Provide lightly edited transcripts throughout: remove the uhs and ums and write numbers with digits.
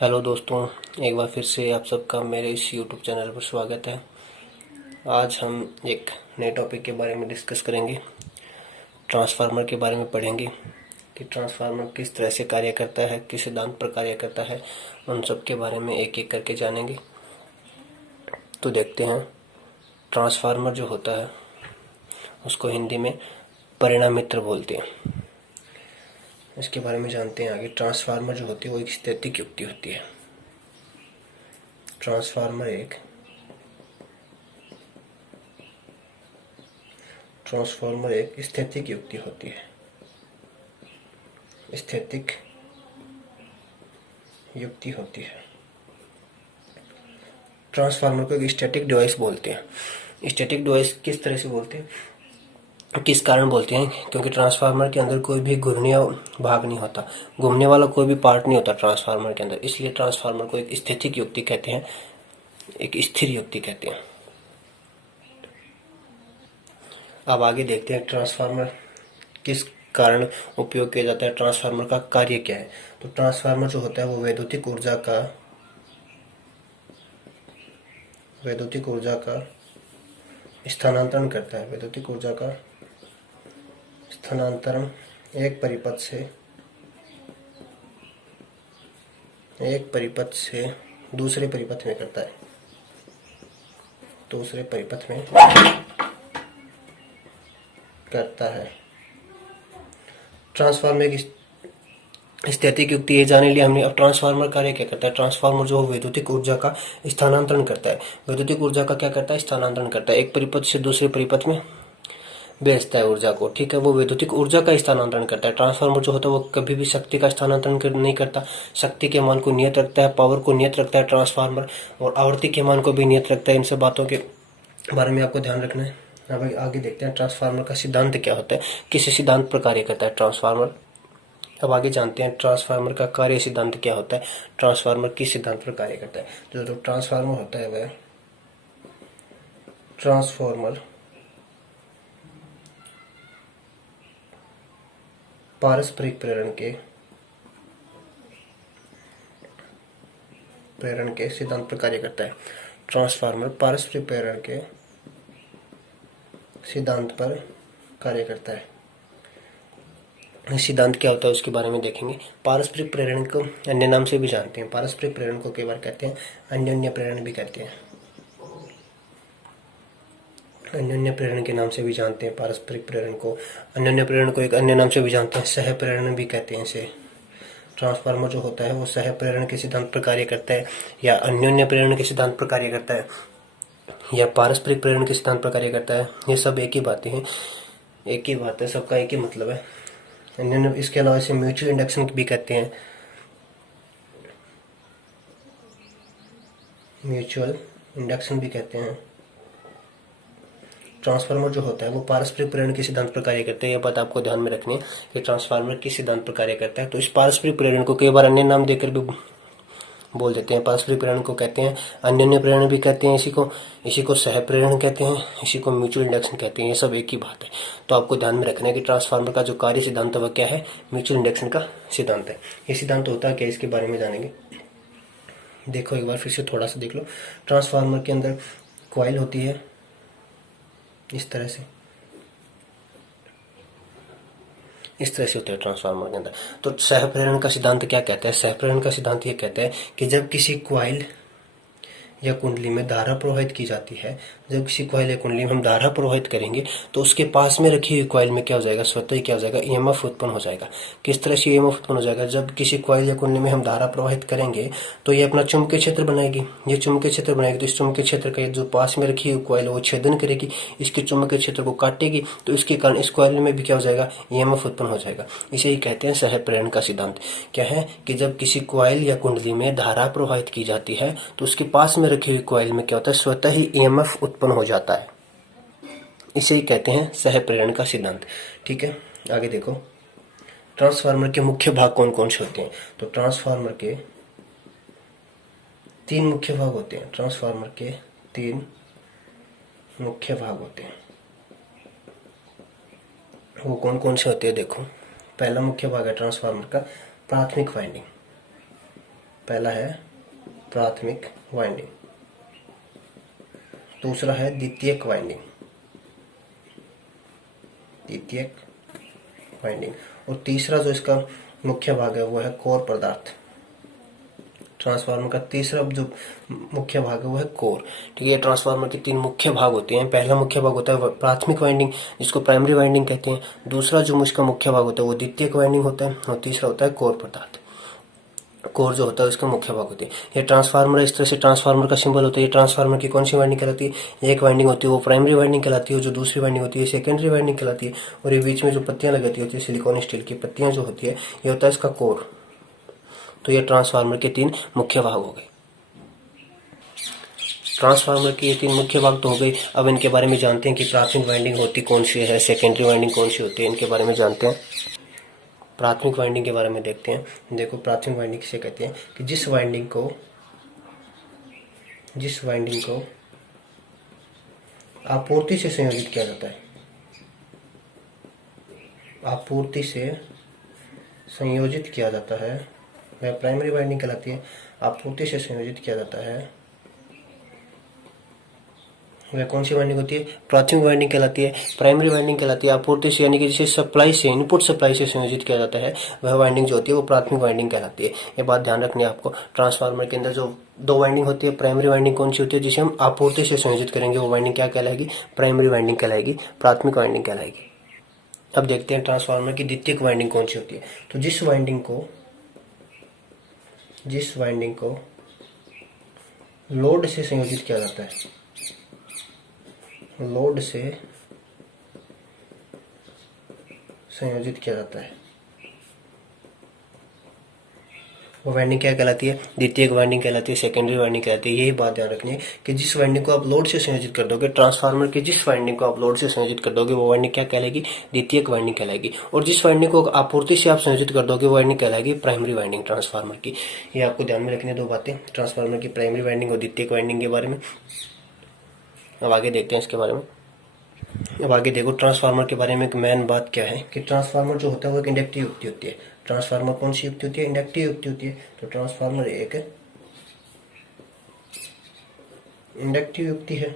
Hello दोस्तों, एक बार फिर से आप सबका मेरे इस यूट्यूब चैनल पर स्वागत है। आज हम एक नए टॉपिक के बारे में डिस्कस करेंगे। ट्रांसफार्मर के बारे में पढ़ेंगे कि ट्रांसफार्मर किस तरह से कार्य करता है, किस सिद्धांत पर कार्य करता है। उन सब के बारे में एक एक करके जानेंगे। तो देखते हैं। ट्रांसफार्मर जो होता है उसको हिंदी में परिणामित्र बोलते हैं। इसके बारे में जानते हैं आगे। ट्रांसफार्मर जो होती है वो एक स्थैतिक युक्ति होती है। ट्रांसफार्मर एक स्थैतिक युक्ति होती है। स्थैतिक युक्ति होती है। ट्रांसफार्मर को एक स्टैटिक डिवाइस बोलते हैं। स्टैटिक डिवाइस किस तरह से बोलते हैं, किस कारण बोलते हैं? क्योंकि ट्रांसफार्मर के अंदर कोई भी घूर्णीय भाग नहीं होता, घूमने वाला कोई भी पार्ट नहीं होता ट्रांसफार्मर के अंदर। इसलिए ट्रांसफार्मर को एक स्थैतिक युक्ति कहते हैं, एक स्थिर युक्ति कहते हैं। अब आगे देखते हैं ट्रांसफार्मर किस कारण उपयोग किया जाता है, ट्रांसफार्मर का कार्य क्या है। तो ट्रांसफार्मर जो होता है वो वैद्युतिक ऊर्जा का स्थानांतरण करता है। वैद्युतिक ऊर्जा का स्थानांतरण एक परिपथ से दूसरे परिपथ में करता है। ट्रांसफार्मर की स्थैतिक युक्ति ये जाने लिए हमने अब ट्रांसफार्मर कार्य क्या करता है। ट्रांसफार्मर जो वैद्युतिक ऊर्जा का स्थानांतरण करता है। वैद्युतिक ऊर्जा का क्या करता है? स्थानांतरण करता है। एक परिपथ से दूसरे परिपथ में भेजता है ऊर्जा को। ठीक है, वो वैद्युतिक ऊर्जा का स्थानांतरण करता है। ट्रांसफार्मर जो होता है वो कभी भी शक्ति का स्थानांतरण नहीं करता। शक्ति के मान को नियत रखता है, पावर को नियत रखता है ट्रांसफार्मर, और आवृत्ति के मान को भी नियत रखता है। इन सब बातों के बारे में आपको ध्यान रखना है। अब आगे देखते हैं ट्रांसफार्मर का सिद्धांत क्या होता है, किस सिद्धांत पर कार्य करता है ट्रांसफार्मर। अब आगे जानते हैं ट्रांसफार्मर का कार्य सिद्धांत क्या होता है, ट्रांसफार्मर किस सिद्धांत पर कार्य करता है। जो ट्रांसफार्मर होता है वह ट्रांसफार्मर पारस्परिक प्रेरण के सिद्धांत पर कार्य करता है। ट्रांसफार्मर पारस्परिक प्रेरण के सिद्धांत पर कार्य करता है। सिद्धांत क्या होता है उसके बारे में देखेंगे। पारस्परिक प्रेरण को अन्य नाम से भी जानते हैं। पारस्परिक प्रेरण को कई बार कहते हैं अन्योन्य प्रेरण भी कहते हैं। अन्योन्य प्रेरण के नाम से भी जानते हैं पारस्परिक प्रेरण को। अन्योन्य प्रेरण को एक अन्य नाम से भी जानते हैं, सह प्रेरण भी कहते हैं इसे। ट्रांसफार्मर जो होता है वो सह प्रेरण के सिद्धांत पर कार्य करता है, या अन्योन्य प्रेरण के सिद्धांत पर कार्य करता है, या पारस्परिक प्रेरण के सिद्धांत पर कार्य करता है। ये सब एक ही बातें हैं, एक ही बात है, सबका एक ही मतलब है। अन्योन्य, इसके अलावा इसे म्यूचुअल इंडक्शन भी कहते हैं। म्यूचुअल इंडक्शन भी कहते हैं। ट्रांसफार्मर जो होता है वो पारस्परिक प्रेरण के सिद्धांत पर कार्य करते हैं। यह बात आपको ध्यान में रखनी है कि ट्रांसफार्मर किस सिद्धांत पर कार्य करता है। तो इस पारस्परिक प्रेरण को कई बार अन्य नाम देकर भी बोल देते हैं। पारस्परिक प्रेरण को कहते हैं अन्योन्य प्रेरण भी कहते हैं, इसी को सह प्रेरण कहते हैं, इसी को म्यूचुअल इंडक्शन कहते हैं। ये सब एक ही बात है। तो आपको ध्यान में रखना है कि ट्रांसफार्मर का जो कार्य सिद्धांत है वह क्या है? म्यूचुअल इंडक्शन का सिद्धांत है। ये सिद्धांत होता है क्या, इसके बारे में जानेंगे। देखो एक बार फिर से थोड़ा सा देख लो। ट्रांसफार्मर के अंदर कॉइल होती है इस तरह से होता है ट्रांसफार्मर के अंदर। तो सह प्रेरण का सिद्धांत क्या कहता है? सह प्रेरण का सिद्धांत ये कहता है कि जब किसी कॉइल या कुंडली में धारा प्रवाहित की जाती है, जब किसी कॉइल या कुंडली में हम धारा प्रवाहित करेंगे तो उसके पास में रखी हुई कॉइल में क्या हो जाएगा? स्वतः ही क्या हो जाएगा? ईएमएफ उत्पन्न हो जाएगा। किस तरह से ईएमएफ उत्पन्न हो जाएगा? जब किसी कॉइल या कुंडली में हम धारा प्रवाहित करेंगे तो ये अपना चुंबकीय क्षेत्र बनाएगी। ये चुंबकीय क्षेत्र बनाएगी तो इस चुंबकीय क्षेत्र का जो पास में रखी हुई कॉइल वो छेदन करेगी, इसके चुंबकीय क्षेत्र को काटेगी, तो इसके कारण इस कॉइल में भी क्या हो जाएगा? ईएमएफ उत्पन्न हो जाएगा। इसे ही कहते हैं सह प्रेरण का सिद्धांत। क्या है कि जब किसी कॉइल या कुंडली में धारा प्रवाहित की जाती है तो उसके पास में रखी हुई कॉइल में क्या होता है? स्वतः ही ईएमएफ उत्पन्न हो जाता है। इसे ही कहते हैं सह प्रेरण का सिद्धांत। ठीक है, आगे देखो। ट्रांसफार्मर के मुख्य भाग कौन कौन से होते हैं? तो ट्रांसफार्मर के 3 मुख्य भाग होते हैं। ट्रांसफार्मर के 3 मुख्य भाग होते हैं। वो कौन कौन से होते हैं? देखो, पहला मुख्य भाग है ट्रांसफार्मर का प्राथमिक वाइंडिंग। पहला है प्राथमिक वाइंडिंग, दूसरा है द्वितीयक वाइंडिंग, और तीसरा जो इसका मुख्य भाग है वो है कोर पदार्थ। ट्रांसफार्मर का तीसरा जो मुख्य भाग है वो है कोर। ठीक है, ट्रांसफार्मर के 3 मुख्य भाग होते हैं। पहला मुख्य भाग होता है प्राथमिक वाइंडिंग, जिसको प्राइमरी वाइंडिंग कहते हैं। दूसरा जो इसका मुख्य भाग होता है वो द्वितीयक वाइंडिंग होता है, और तीसरा होता है कोर पदार्थ। कोर जो होता है उसका मुख्य भाग होती है। ये ट्रांसफार्मर, इस तरह से ट्रांसफार्मर का सिंबल होता है। ये ट्रांसफार्मर की कौन सी वाइंडिंग कहलाती है? एक वाइंडिंग होती है वो प्राइमरी वाइंडिंग कहलाती है, जो दूसरी वाइंडिंग होती है सेकेंडरी वाइंडिंग कहलाती है। और ये बीच में जो पत्तियां लगाती होती है सिलिकॉन स्टील की पत्तियां जो होती है, ये होता है इसका कोर। तो ये ट्रांसफार्मर के 3 मुख्य भाग हो गए। ट्रांसफार्मर के ये 3 मुख्य भाग तो हो गए। अब इनके बारे में जानते हैं कि प्राथमिक वाइंडिंग होती कौन सी है, सेकेंडरी वाइंडिंग कौन सी होती है, इनके बारे में जानते हैं। प्राथमिक वाइंडिंग के बारे में देखते हैं। देखो, प्राथमिक वाइंडिंग किसे कहते हैं कि जिस वाइंडिंग को आपूर्ति से संयोजित किया जाता है, आपूर्ति से संयोजित किया जाता है, वह प्राइमरी वाइंडिंग कहलाती है। आपूर्ति से संयोजित किया जाता है, वह कौन सी वाइंडिंग होती है? प्राथमिक वाइंडिंग कहलाती है। प्राइमरी वाइंडिंग कहलाती है आपूर्ति से, यानी कि जिसे सप्लाई से, इनपुट सप्लाई से संयोजित किया जाता है, वह वाइंडिंग जो होती है वो प्राथमिक वाइंडिंग कहलाती है। ये बात ध्यान रखनी है आपको। ट्रांसफार्मर के अंदर जो 2 वाइंडिंग होती है, प्राइमरी वाइंडिंग कौन सी होती है? जिसे हम आपूर्ति से संयोजित करेंगे वो वाइंडिंग क्या कहलाएगी? प्राइमरी वाइंडिंग कहलाएगी, प्राथमिक वाइंडिंग कहलाएगी। अब देखते हैं ट्रांसफार्मर की द्वितीयक वाइंडिंग कौन सी होती है। तो जिस वाइंडिंग को लोड से संयोजित किया जाता है, लोड से संयोजित किया जाता है, वो वाइंडिंग क्या कहलाती है? द्वितीयक वाइंडिंग कहलाती है, सेकेंडरी वाइंडिंग कहलाती है। यही बात ध्यान रखनी है कि जिस वाइंडिंग को आप लोड से संयोजित कर दोगे, ट्रांसफार्मर की जिस वाइंडिंग को आप लोड से संयोजित कर दोगे वो वाइंडिंग क्या कहलाएगी? द्वितीयक वाइंडिंग कहलाएगी। और जिस वाइंडिंग को आपूर्ति से आप संयोजित कर दोगे वो वाइंडिंग कहलाएगी प्राइमरी वाइंडिंग ट्रांसफार्मर की। ये आपको ध्यान में रखनी है 2 बातें, ट्रांसफार्मर की प्राइमरी वाइंडिंग और द्वितीयक वाइंडिंग के बारे में। अब आगे देखते हैं इसके बारे में। अब आगे देखो, ट्रांसफार्मर के बारे में एक मेन बात क्या है कि ट्रांसफार्मर जो होता है वो एक इंडक्टिव युक्ति होती है। ट्रांसफार्मर कौन सी युक्ति होती है? इंडक्टिव युक्ति होती है। तो ट्रांसफार्मर एक इंडक्टिव युक्ति है।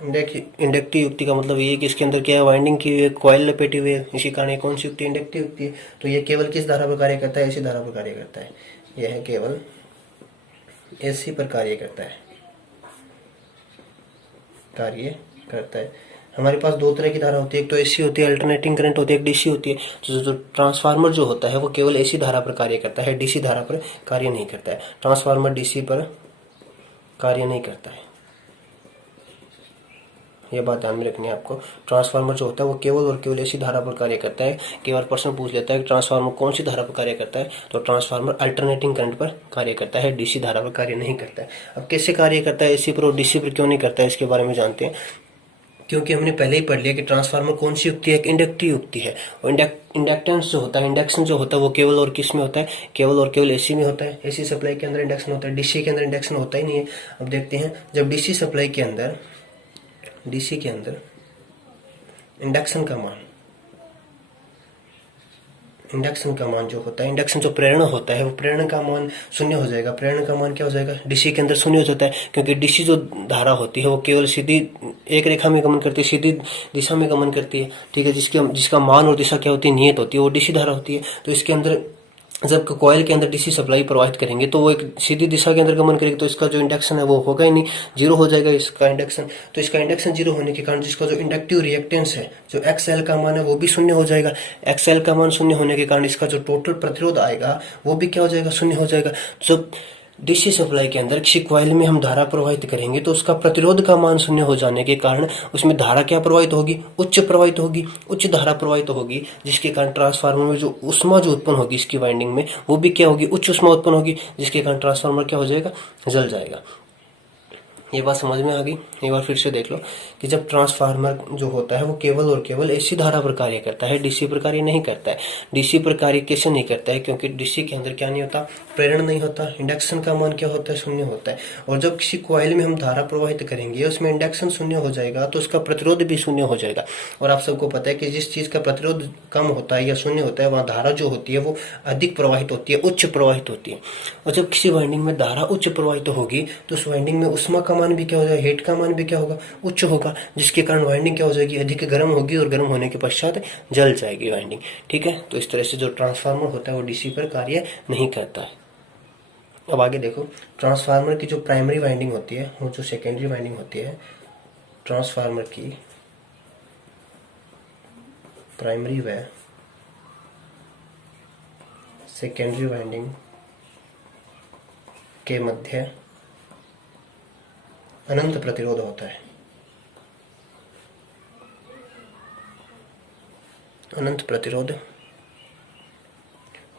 इंडक्टिव युक्ति का मतलब ये है कि इसके अंदर क्या है? वाइंडिंग की हुई कॉइल लपेटी हुई है, इसी कारण कौन सी युक्ति? इंडक्टिव युक्ति है। तो ये केवल किस धारा पर कार्य करता है? ऐसी धारा पर कार्य करता है। यह केवल एसी पर कार्य करता है, हमारे पास 2 तरह की धारा होती है, एक तो एसी होती है, अल्टरनेटिंग करंट होती है, एक डीसी होती है। तो ट्रांसफार्मर जो होता है वो केवल एसी धारा पर कार्य करता है, डीसी धारा पर कार्य नहीं करता है। ट्रांसफार्मर डीसी पर कार्य नहीं करता है, ये बात ध्यान में रखनी है आपको। ट्रांसफार्मर जो होता है वो केवल और केवल एसी धारा पर कार्य करता है। कई बार प्रश्न पूछ लेता है कि ट्रांसफार्मर कौन सी धारा पर कार्य करता है? तो ट्रांसफार्मर अल्टरनेटिंग करंट पर कार्य करता है, डीसी धारा पर कार्य नहीं करता है। अब कैसे कार्य करता है? एसी पर और डीसी पर क्यों नहीं करता है, इसके बारे में जानते हैं। क्योंकि हमने पहले ही पढ़ लिया कि ट्रांसफार्मर कौन सी युक्ति है? एक इंडक्टिव युक्ति है। और इंडक्टेंस जो होता है, इंडक्शन जो होता है वो केवल और किस में होता है? केवल और केवल एसी में होता है। एसी सप्लाई के अंदर इंडक्शन होता है, डीसी के अंदर इंडक्शन होता ही नहीं है। अब देखते हैं, जब डीसी सप्लाई के अंदर इंडक्शन का मान जो होता है, इंडक्शन जो प्रेरण होता है वो प्रेरण का मान 0 हो जाएगा। प्रेरण का मान क्या हो जाएगा? डीसी के अंदर 0 हो जाता है, क्योंकि डीसी जो धारा होती है वो केवल सीधी एक रेखा में गमन करती है, सीधी दिशा में गमन करती है। ठीक है, जिसका मान और दिशा क्या होती है? नियत होती है, वो डीसी धारा होती है। तो इसके अंदर जब कॉइल के अंदर डीसी सप्लाई प्रवाहित करेंगे तो वो एक सीधी दिशा के अंदर गमन करेगी, तो इसका जो इंडक्शन है वो होगा ही नहीं, 0 हो जाएगा इसका इंडक्शन। तो इसका इंडक्शन 0 होने के कारण जिसका जो इंडक्टिव रिएक्टेंस है, जो एक्सएल का मान है वो भी 0 हो जाएगा। एक्सएल का मान 0 होने के कारण इसका जो टोटल प्रतिरोध आएगा वो भी क्या हो जाएगा? 0 हो जाएगा। जब डीसी सप्लाई के अंदर किसी कॉइल में हम धारा प्रवाहित करेंगे तो उसका प्रतिरोध का मान 0 हो जाने के कारण उसमें धारा क्या प्रवाहित होगी? उच्च प्रवाहित होगी, उच्च धारा प्रवाहित होगी, जिसके कारण ट्रांसफार्मर में जो ऊष्मा जो उत्पन्न होगी इसकी वाइंडिंग में वो भी क्या होगी? उच्च ऊष्मा उत्पन्न होगी, जिसके कारण ट्रांसफार्मर क्या हो जाएगा? जल जाएगा। ये बात समझ में आ गई? एक बार फिर से देख लो कि जब ट्रांसफार्मर जो होता है वो केवल और केवल एसी धारा पर कार्य करता है, डीसी पर कार्य नहीं करता है। डीसी पर कार्य कैसे नहीं करता है? क्योंकि डीसी के अंदर क्या नहीं होता, प्रेरण नहीं होता। इंडक्शन का मान क्या होता है? शून्य होता है। और जब किसी कॉइल में हम धारा प्रवाहित करेंगे, उसमें इंडक्शन शून्य हो जाएगा तो उसका प्रतिरोध भी शून्य हो जाएगा। और आप सबको पता है कि जिस चीज का प्रतिरोध कम होता है या शून्य होता है, वहां धारा जो होती है वो अधिक प्रवाहित होती है, उच्च प्रवाहित होती है। और जब किसी वाइंडिंग में धारा उच्च प्रवाहित होगी तो उस वाइंडिंग में उष्मा का मान भी क्या हो जाएगा, हीट का मान भी क्या होगा, उच्च होगा, जिसके कारण वाइंडिंग क्या हो जाएगी, अधिक गर्म होगी और गर्म होने के पश्चात जल जाएगी वाइंडिंग। ठीक है, तो इस तरह से जो ट्रांसफार्मर होता है वो डीसी पर कार्य नहीं करता है। अब आगे देखो, ट्रांसफार्मर की जो प्राइमरी वाइंडिंग होती है और जो सेकेंडरी वाइंडिंग होती है, ट्रांसफार्मर की प्राइमरी व सेकेंडरी वाइंडिंग के मध्य अनंत प्रतिरोध होता है। अनंत प्रतिरोध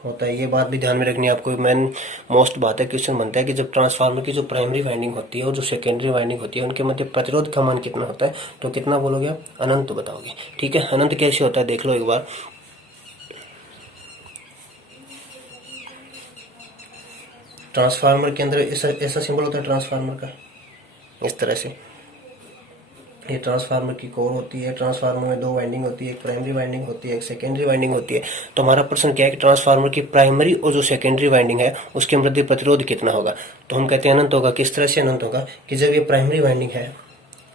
होता है। ये बात भी ध्यान में रखनी है आपको। मेन मोस्ट बात है, क्वेश्चन बनता है कि जब ट्रांसफार्मर की जो प्राइमरी वाइंडिंग होती है और जो सेकेंडरी वाइंडिंग होती है उनके मध्य प्रतिरोध का मान कितना होता है, तो कितना बोलोगे आप? अनंत बताओगे। ठीक है, अनंत कैसे होता है देख लो एक बार। ट्रांसफार्मर के अंदर ऐसा सिंबल होता है ट्रांसफार्मर का, इस तरह से। ये ट्रांसफार्मर की कोर होती है। ट्रांसफार्मर में दो वाइंडिंग होती है, एक प्राइमरी वाइंडिंग होती है, एक सेकेंडरी वाइंडिंग होती है। तो हमारा प्रश्न क्या है कि ट्रांसफार्मर की प्राइमरी और जो सेकेंडरी वाइंडिंग है उसके मध्य प्रतिरोध कितना होगा? तो हम कहते हैं अनंत होगा। किस तरह से अनंत होगा कि जब ये प्राइमरी वाइंडिंग है,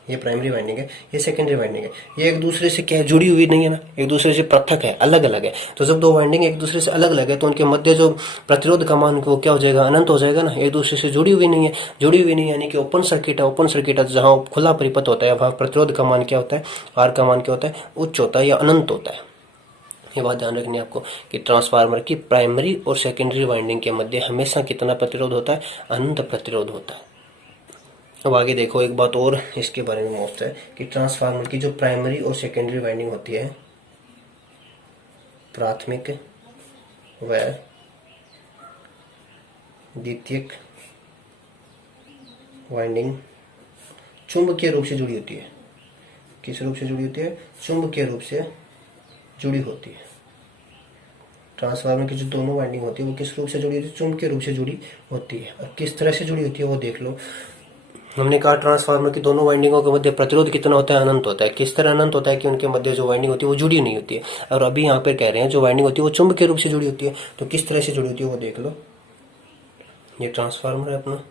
ये प्राइमरी वाइंडिंग है, ये सेकेंडरी वाइंडिंग है, ये एक दूसरे से क्या है, जुड़ी हुई नहीं है ना, एक दूसरे से पृथक है, अलग अलग है। तो जब दो वाइंडिंग एक दूसरे से अलग अलग है तो उनके मध्य जो प्रतिरोध का मान वो क्या हो जाएगा, अनंत हो जाएगा ना। एक दूसरे से जुड़ी हुई नहीं है, जुड़ी हुई नहीं यानी कि ओपन सर्किट है। ओपन सर्किट है जहाँ खुला परिपथ होता है वहाँ प्रतिरोध का मान क्या होता है, आर का मान क्या होता है, उच्च होता है या अनंत होता है। ये बात ध्यान रखनी है आपको कि ट्रांसफार्मर की प्राइमरी और सेकेंडरी वाइंडिंग के मध्य हमेशा कितना प्रतिरोध होता है, अनंत प्रतिरोध होता है। अब आगे देखो, एक बात और इसके बारे में मोस्ट है कि ट्रांसफार्मर की जो प्राइमरी और सेकेंडरी वाइंडिंग होती है, प्राथमिक व द्वितीयक वाइंडिंग चुंबकीय रूप से जुड़ी होती है। किस रूप से जुड़ी होती है? चुंबकीय रूप से जुड़ी होती है। ट्रांसफार्मर की जो दोनों वाइंडिंग होती है वो किस रूप से जुड़ी होती है? चुंबकीय रूप से जुड़ी होती है। और किस तरह से जुड़ी होती है वो देख लो। हमने कहा ट्रांसफार्मर की दोनों वाइंडिंगों के मध्य प्रतिरोध कितना होता है, अनंत होता है। किस तरह अनंत होता है कि उनके मध्य जो वाइंडिंग होती है वो जुड़ी नहीं होती है। और अभी यहाँ पे कह रहे हैं जो वाइंडिंग होती है वो चुंबकीय रूप से जुड़ी होती है। तो किस तरह से जुड़ी होती है वो देख लो। ये ट्रांसफार्मर है अपना,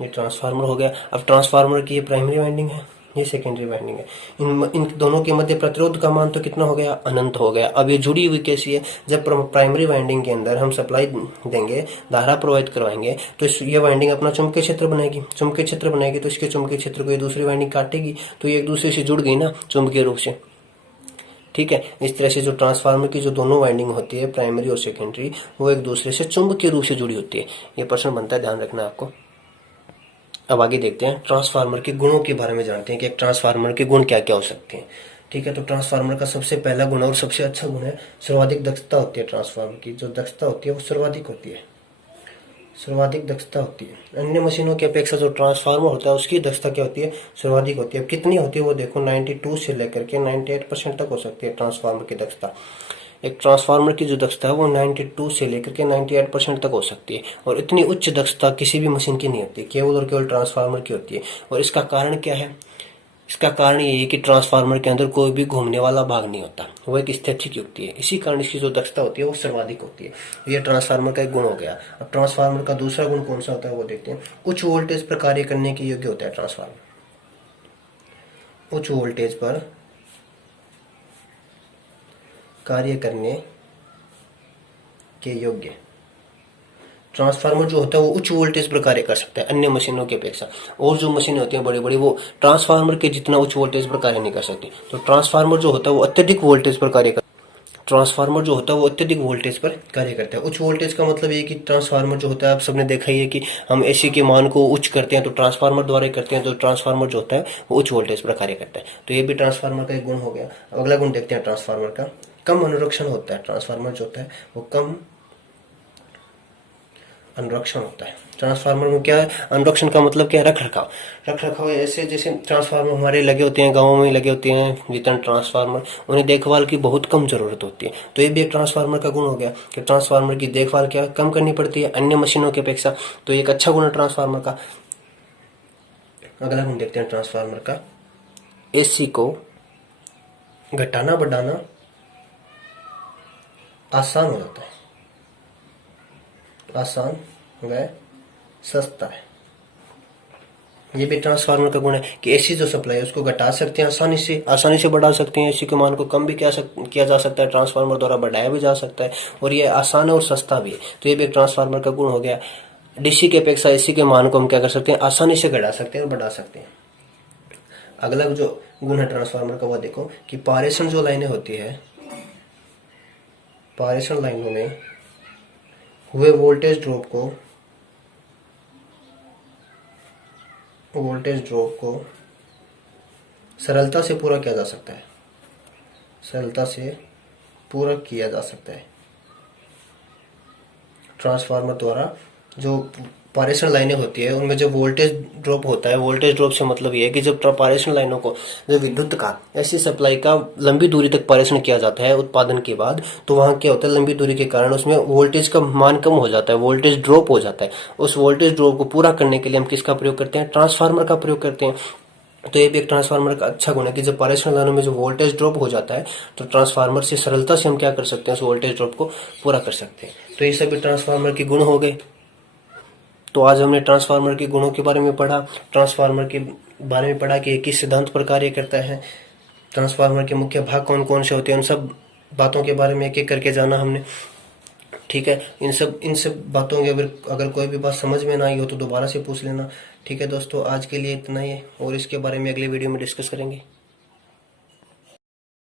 ये ट्रांसफार्मर हो गया। अब ट्रांसफार्मर की ये प्राइमरी वाइंडिंग है, ये सेकेंडरी वाइंडिंग है। इन दोनों के मध्य प्रतिरोध का मान तो कितना हो गया, अनंत हो गया। अब ये जुड़ी हुई कैसी है? जब प्राइमरी वाइंडिंग के अंदर हम सप्लाई देंगे, धारा प्रवाहित करवाएंगे तो ये वाइंडिंग अपना चुंबकीय क्षेत्र बनाएगी। चुंबकीय क्षेत्र बनाएगी तो इसके चुंबकीय क्षेत्र को ये दूसरी वाइंडिंग काटेगी, तो ये एक दूसरे से जुड़ गई ना चुंबकीय रूप से। ठीक है, इस तरह से जो ट्रांसफार्मर की जो दोनों वाइंडिंग होती है, प्राइमरी और सेकेंडरी, वो एक दूसरे से चुंबकीय रूप से जुड़ी होती है। ये प्रश्न बनता है, ध्यान रखना आपको। अब आगे देखते हैं, ट्रांसफार्मर के गुणों के बारे में जानते हैं कि एक ट्रांसफार्मर के गुण क्या क्या हो सकते हैं। ठीक है, तो ट्रांसफार्मर का सबसे पहला गुण और सबसे अच्छा गुण है सर्वाधिक दक्षता होती है। ट्रांसफार्मर की जो दक्षता होती है वो सर्वाधिक होती है, सर्वाधिक दक्षता होती है। अन्य मशीनों की अपेक्षा जो ट्रांसफार्मर होता है उसकी दक्षता क्या होती है, सर्वाधिक होती है। अब कितनी होती है वो देखो, 92 से लेकर के 98% तक हो सकती है ट्रांसफार्मर की दक्षता। एक ट्रांसफार्मर की जो दक्षता है वो 92 से लेकर के 98% तक हो सकती है। और इतनी उच्च दक्षता किसी भी मशीन की नहीं होती, केवल और केवल ट्रांसफार्मर की होती है। और इसका कारण क्या है? इसका कारण ये है कि ट्रांसफार्मर के अंदर कोई भी घूमने वाला भाग नहीं होता, वो एक स्थैतिक युक्ति है। इसी कारण इसकी जो दक्षता होती है वो सर्वाधिक होती है। ये ट्रांसफार्मर का एक गुण हो गया। अब ट्रांसफार्मर का दूसरा गुण कौन सा होता है वो देखते हैं। उच्च वोल्टेज पर कार्य करने के योग्य होता है ट्रांसफार्मर। उच्च वोल्टेज पर कार्य करने के योग्य ट्रांसफार्मर जो होता है वो उच्च वोल्टेज पर कार्य कर सकता है अन्य मशीनों की अपेक्षा। और जो मशीनें होती हैं बड़ी बड़ी, वो ट्रांसफार्मर के जितना उच्च वोल्टेज पर कार्य नहीं कर सकती। तो ट्रांसफार्मर जो होता है वो अत्यधिक वोल्टेज पर कार्य कर ट्रांसफार्मर जो होता है वो अत्यधिक वोल्टेज पर कार्य करता है। उच्च वोल्टेज का मतलब ये कि ट्रांसफार्मर जो होता है, आप सबने देखा ही है कि हम एसी के मान को उच्च करते हैं तो ट्रांसफार्मर द्वारा करते हैं। तो ट्रांसफार्मर जो होता है वो उच्च वोल्टेज पर कार्य करता है। तो ये भी ट्रांसफार्मर का एक गुण हो गया। अब अगला गुण देखते हैं ट्रांसफार्मर का, कम अनुरक्षण होता है। ट्रांसफार्मर जो होता है वो कम अनुरक्षण होता है। ट्रांसफार्मर में क्या है, अनुरक्षण का मतलब क्या है, रख रखाव। रख रखाव ऐसे जैसे ट्रांसफार्मर हमारे लगे होते हैं, गाँवों में लगे होते हैं वितरण ट्रांसफार्मर, उन्हें देखभाल की बहुत कम जरूरत होती है। तो ये भी एक ट्रांसफार्मर का गुण हो गया कि ट्रांसफार्मर की देखभाल क्या कम करनी पड़ती है अन्य मशीनों की अपेक्षा। तो एक अच्छा गुण है ट्रांसफार्मर का। अगला गुण देखते हैं ट्रांसफार्मर का, एसी को घटाना बढ़ाना आसान हो जाता है, आसान व सस्ता है। ये भी ट्रांसफार्मर का गुण है कि एसी जो सप्लाई है उसको घटा सकते हैं आसानी से बढ़ा सकते हैं। एसी के मान को कम भी किया जा सकता है, ट्रांसफार्मर द्वारा बढ़ाया भी जा सकता है, और ये आसान है और सस्ता भी है। तो ये भी एक ट्रांसफार्मर का गुण हो गया। डीसी की अपेक्षा एसी के मान को हम क्या कर सकते हैं, आसानी से घटा सकते हैं और बढ़ा सकते हैं। अगला जो गुण है ट्रांसफार्मर का वो देखो कि पारेषण जो लाइनें होती है, पारेषण लाइनों में हुए वोल्टेज ड्रॉप को सरलता से पूरा किया जा सकता है, सरलता से पूरा किया जा सकता है। ट्रांसफार्मर द्वारा जो पारेषण लाइनें होती है उनमें जो वोल्टेज ड्रॉप होता है, वोल्टेज ड्रॉप से मतलब ये है कि जब पारेषण लाइनों को जो विद्युत का ऐसी सप्लाई का लंबी दूरी तक पारेषण किया जाता है उत्पादन के बाद, तो वहाँ क्या होता है, लंबी दूरी के कारण उसमें वोल्टेज का मान कम हो जाता है, वोल्टेज ड्रॉप हो जाता है। उस वोल्टेज ड्रॉप को पूरा करने के लिए हम किसका प्रयोग करते हैं, ट्रांसफार्मर का प्रयोग करते हैं। तो ये भी एक ट्रांसफार्मर का अच्छा गुण है कि जब पारेषण लाइनों में जो वोल्टेज ड्रॉप हो जाता है तो ट्रांसफार्मर से सरलता से हम क्या कर सकते हैं, उस वोल्टेज ड्रॉप को पूरा कर सकते हैं। तो ये सभी ट्रांसफार्मर के गुण हो गए। तो आज हमने ट्रांसफार्मर के गुणों के बारे में पढ़ा, ट्रांसफार्मर के बारे में पढ़ा कि किस सिद्धांत पर कार्य करता है, ट्रांसफार्मर के मुख्य भाग कौन कौन से होते हैं, उन सब बातों के बारे में एक एक करके जाना हमने। ठीक है, इन सब बातों के अगर कोई भी बात समझ में ना आई हो तो दोबारा से पूछ लेना। ठीक है दोस्तों, आज के लिए इतना ही है और इसके बारे में अगले वीडियो में डिस्कस करेंगे।